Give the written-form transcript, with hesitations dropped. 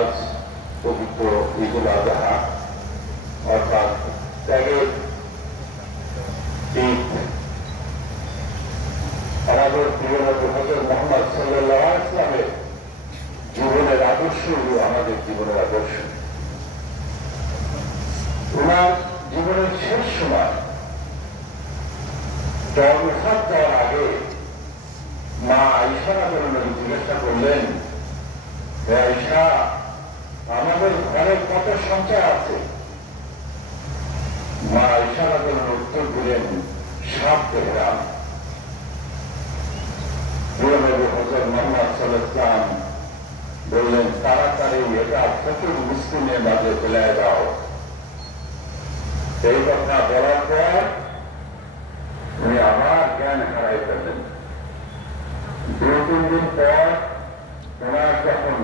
আজ পবিত্র ঈদুল আজহা অর্থাৎ ত্যাগের ঈদ। আমাদের প্রিয় নবী হযরত মুহাম্মদ সাল্লাল্লাহু আলাইহি ওয়াসাল্লামের জীবনের আদর্শ হল আমাদের জীবনের আদর্শ। ওনার জীবনের শেষ সময় জন্মসাত দেওয়ার আগে মা আয়েশা রাদিয়াল্লাহু জিজ্ঞাসা করলেন, হে আয়েশা, আমাদের ঘরে কত সঞ্চয় আছে? মা আয়েশা রাদিয়াল্লাহু উত্তর দিলেন, 7 দিরহাম। প্রিয় নবী হযরত মুহাম্মদ সাল্লাল্লাহু আলাইহি ওয়াসাল্লাম বললেন, তাড়াতাড়ি এটা ফকির মিসকিনের মাঝে ফেলে দাও। এই কথা বলার পর উনি আবার জ্ঞান হারাই ফেললেন। 2-3 দিন পর ওনার যখন